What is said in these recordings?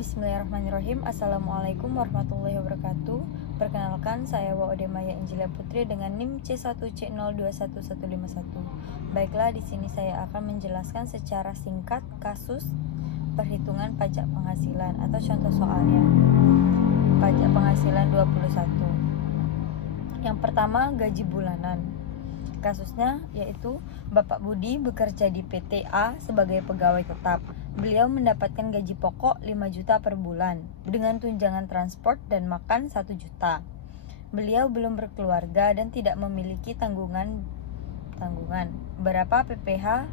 Bismillahirrahmanirrahim. Assalamualaikum warahmatullahi wabarakatuh. Perkenalkan, saya Waude Maya Injila Putri dengan NIM C1C021151. Baiklah, di sini saya akan menjelaskan secara singkat kasus perhitungan pajak penghasilan atau contoh soalnya. Pajak penghasilan 21. Yang pertama, gaji bulanan. Kasusnya yaitu Bapak Budi bekerja di PT A sebagai pegawai tetap. Beliau mendapatkan gaji pokok 5 juta per bulan dengan tunjangan transport dan makan 1 juta. Beliau belum berkeluarga dan tidak memiliki tanggungan. Berapa PPh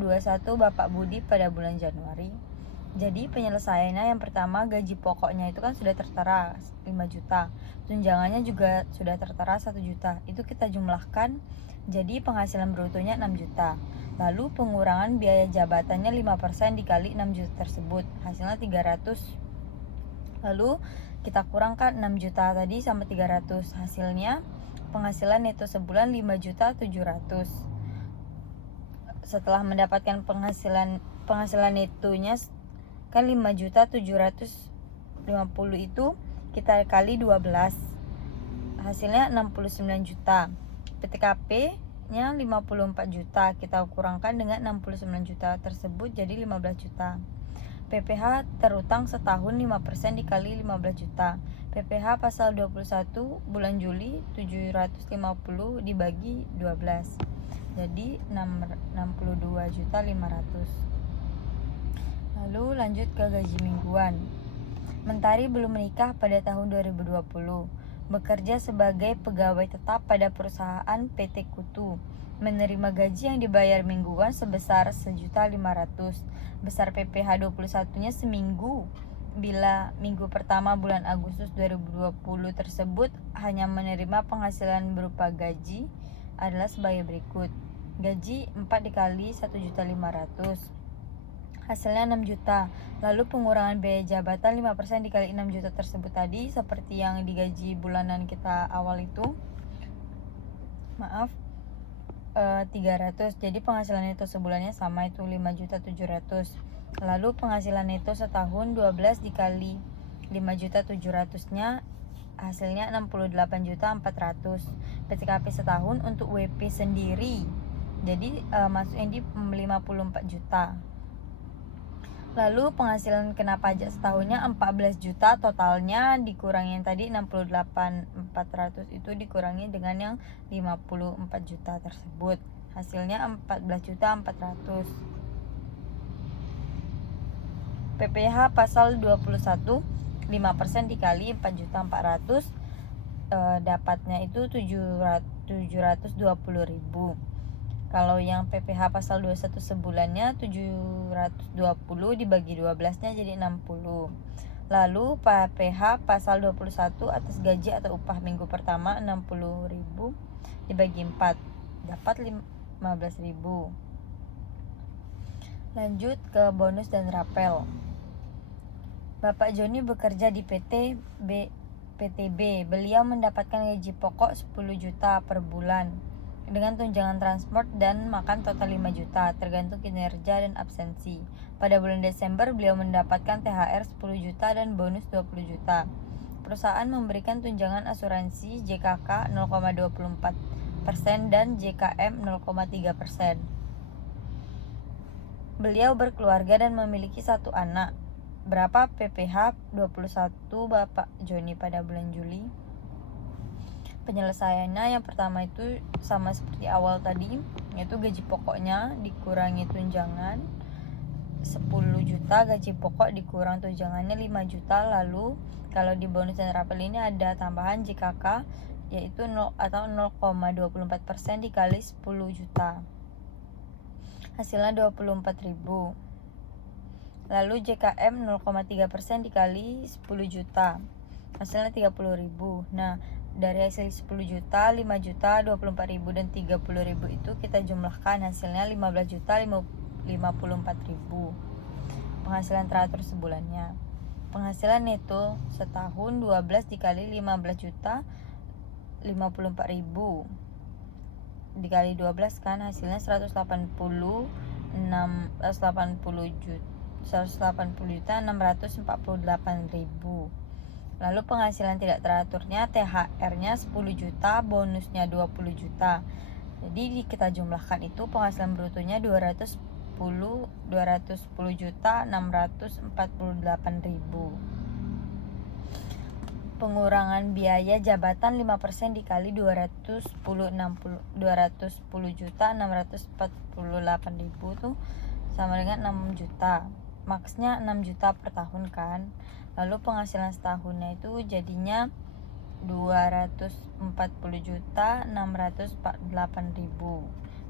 21 Bapak Budi pada bulan Januari? Jadi penyelesaiannya yang pertama, gaji pokoknya itu kan sudah tertera 5 juta. Tunjangannya juga sudah tertera 1 juta. Itu kita jumlahkan, jadi penghasilan brutonya 6 juta. Lalu pengurangan biaya jabatannya 5% dikali 6 juta tersebut, hasilnya 300. Lalu kita kurangkan 6 juta tadi sama 300, hasilnya penghasilan neto sebulan 5.700.000. Setelah mendapatkan penghasilan netonya kan 5.750.000 itu kita kali 12, hasilnya 69 juta. PTKP nya 54 juta, kita kurangkan dengan 69 juta tersebut jadi 15 juta. PPh terutang setahun 5% dikali 15 juta. PPh pasal 21 bulan Juli 750 dibagi 12, jadi 62.500.000. Lalu lanjut ke gaji mingguan. Mentari belum menikah pada tahun 2020. Bekerja sebagai pegawai tetap pada perusahaan PT Kutu. Menerima gaji yang dibayar mingguan sebesar 1.500.000. Besar PPh 21-nya seminggu. Bila minggu pertama bulan Agustus 2020 tersebut hanya menerima penghasilan berupa gaji adalah sebagai berikut. Gaji 4 dikali 1.500.000, hasilnya 6 juta. Lalu pengurangan biaya jabatan 5% dikali 6 juta tersebut tadi seperti yang di gaji bulanan kita awal itu. 300. Jadi penghasilan neto sebulannya sama, itu 5.700.000. Lalu penghasilan neto setahun 12 dikali 5.700.000-nya hasilnya 68.400.000. PTKP setahun untuk WP sendiri. Jadi masuknya di 54 juta. Lalu penghasilan kena pajak setahunnya 14 juta, totalnya dikurangi yang tadi 68.400 itu dikurangi dengan yang 54 juta tersebut, hasilnya 14.400.000. PPh pasal 21 5% dikali 4.400.000, dapatnya itu 720.000. Kalau yang PPh pasal 21 sebulannya 720 dibagi 12-nya jadi 60. Lalu PPh pasal 21 atas gaji atau upah minggu pertama 60.000 dibagi 4 dapat 15.000. Lanjut ke bonus dan rapel. Bapak Joni bekerja di PTB. Beliau mendapatkan gaji pokok 10 juta per bulan dengan tunjangan transport dan makan total 5 juta tergantung kinerja dan absensi. Pada bulan Desember beliau mendapatkan THR 10 juta dan bonus 20 juta. Perusahaan memberikan tunjangan asuransi JKK 0,24% dan JKM 0,3%. Beliau berkeluarga dan memiliki 1 anak. Berapa PPh 21 Bapak Joni pada bulan Juli? Penyelesaiannya yang pertama itu sama seperti awal tadi, yaitu gaji pokoknya dikurangi tunjangan 10 juta, gaji pokok dikurang tunjangannya 5 juta. Lalu kalau di bonus dan rapel ini ada tambahan JKK yaitu 0,24% dikali 10 juta, hasilnya 24.000. Lalu JKM 0,3% dikali 10 juta, hasilnya 30.000. Nah, dari hasil 10 juta, 5 juta, 24.000 dan 30.000 itu kita jumlahkan, hasilnya 15.054.000. Penghasilan teratur sebulannya. Penghasilan neto setahun 12 dikali 15 juta 54.000 dikali 12 kan hasilnya 180 juta 180.648.000. Lalu penghasilan tidak teraturnya THR-nya 10 juta, bonusnya 20 juta. Jadi kita jumlahkan itu penghasilan brutonya 210.648.000. Pengurangan biaya jabatan 5% dikali 210.648.000 tuh sama dengan 6 juta. Maksnya 6 juta per tahun kan. Lalu penghasilan setahunnya itu jadinya 240.648.000.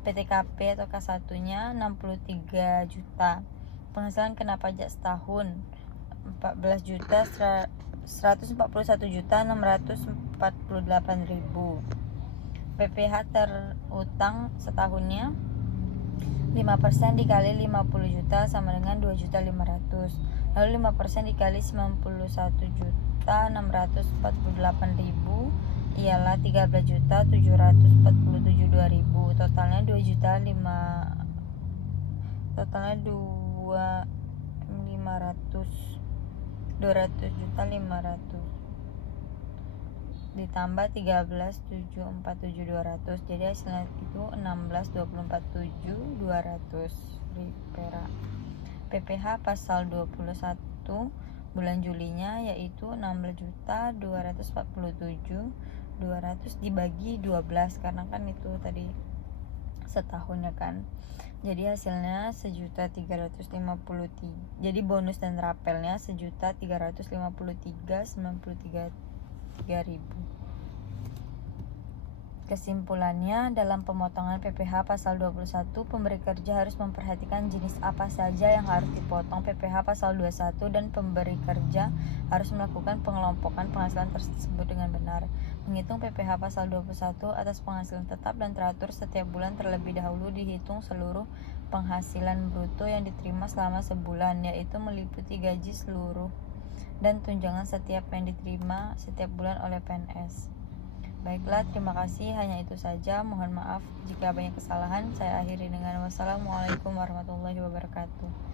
PTKP atau K1 nya 63 juta. Penghasilan kena pajak setahun 141.648.000. PPh terutang setahunnya 5% dikali 50 juta sama dengan 2.500.000. Lalu 5% dikali 91.648.000 ialah 13.747.200. Totalnya 200.500 ditambah 13.747.200, jadi hasilnya itu 16.24.7.200 perak. PPh pasal 21 bulan Julinya yaitu 16.247.200 dibagi 12 karena kan itu tadi setahunnya kan. Jadi hasilnya 1.353. Jadi bonus dan rapelnya 1.353.093.000. Kesimpulannya, dalam pemotongan PPh pasal 21, pemberi kerja harus memperhatikan jenis apa saja yang harus dipotong PPh pasal 21 dan pemberi kerja harus melakukan pengelompokan penghasilan tersebut dengan benar. Menghitung PPh pasal 21 atas penghasilan tetap dan teratur setiap bulan terlebih dahulu dihitung seluruh penghasilan bruto yang diterima selama sebulan, yaitu meliputi gaji seluruh dan tunjangan setiap yang diterima setiap bulan oleh PNS. Baiklah, terima kasih. Hanya itu saja. Mohon maaf jika banyak kesalahan. Saya akhiri dengan wassalamualaikum warahmatullahi wabarakatuh.